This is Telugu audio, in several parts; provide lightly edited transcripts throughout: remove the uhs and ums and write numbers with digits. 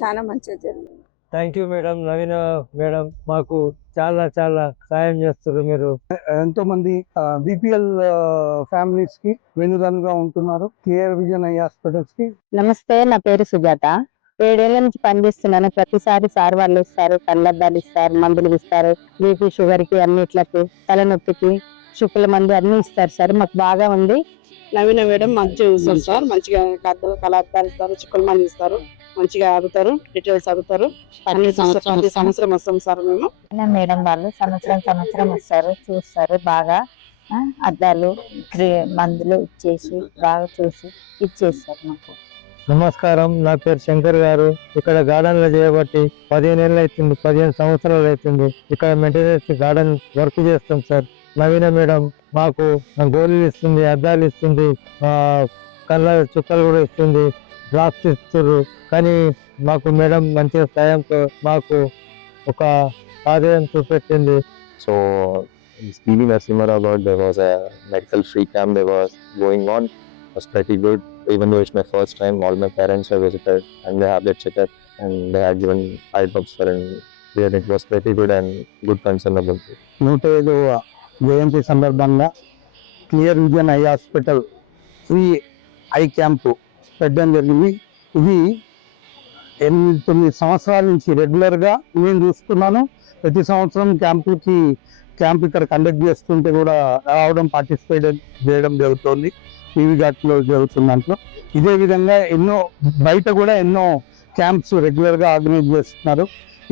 చాలా మంచిగా జరిగింది. Thank you madam. Naveena madam మాకు చాలా చాలా సాయం చేస్తారు. మీరు ఎంతో మంది బిపిఎల్ ఫ్యామిలీస్ కి వెన్నుదన్నుగా ఉంటున్నారు. కేఆర్ విజన్ ఐ హాస్పిటల్స్ కి. నమస్తే, నా పేరు సుజాత. 7 ఏళ్ల నుంచి పనిచేస్తున్నాను. ప్రతిసారి సార్ వాళ్ళు ఇస్తారు, కళ్ళద్దాలు ఇస్తారు, మందులు ఇస్తారు, బీపీ షుగర్ కి, అన్నిట్లకి, తలనొప్పికి, శుక్ల మందు అన్ని ఇస్తారు సార్. మాకు బాగా ఉంది. నవీన మేడం మంచిగా చూస్తారు సార్. మంచిగా కళ్ళద్దాలు ఇస్తారు, చుక్కల మంది ఇస్తారు, మంచిగా అడుగుతారు, డీటెయిల్స్ అడుగుతారు. ప్రతి సంవత్సరం వస్తాం సార్ మేము. మేడం వాళ్ళు సంవత్సరం వస్తారు, చూస్తారు బాగా. అద్దాలు మందులు ఇచ్చేసి బాగా చూసి ఇచ్చేస్తారు మాకు. నమస్కారం, నా పేరు శంకర్ గారు. ఇక్కడ గార్డెన్ లో చేయబట్టి 15 ఏళ్ళు అవుతుంది, 15 సంవత్సరాలు అవుతుంది. ఇక్కడ మెయింటెనెన్స్ గార్డెన్ వర్క్ చేస్తాం సార్. నవీన మేడం మాకు గోళీలు ఇస్తుంది, అద్దాలు ఇస్తుంది, కళ్ళ చుక్కలు కూడా ఇస్తుంది, డ్రాప్స్ ఇస్తారు. కానీ మాకు మేడం మంచిగా సాయంతో మాకు ఒక ఆదాయం చూపెట్టింది. So in Srini Narasimha Rao Road, there was a medical free camp that was going on. It was pretty good. Even though it's my first time, all my parents have visited and they have their checkup and they had given eye drops for and it was pretty good and good concern about it. 105వ జయంతి సందర్భంగా clear vision eye hospital free I camp పెట్టడం జరిగింది. ఇది 8-9 సంవత్సరాల నుంచి రెగ్యులర్గా నేను చూస్తున్నాను. ప్రతి సంవత్సరం క్యాంప్ ఇక్కడ కండక్ట్ చేస్తుంటే కూడా రావడం, పార్టిసిపేట్ చేయడం జరుగుతుంది. టీవీ ఘాట్లో జరుగుతున్న దాంట్లో ఇదే విధంగా బయట కూడా ఎన్నో క్యాంప్స్ రెగ్యులర్గా ఆర్గనైజ్ చేస్తున్నారు.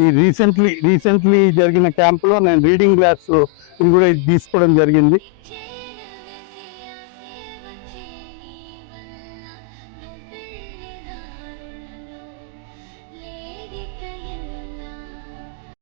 ఈ రీసెంట్లీ జరిగిన క్యాంపులో నేను రీడింగ్ క్లాస్ ఇది కూడా తీసుకోవడం జరిగింది.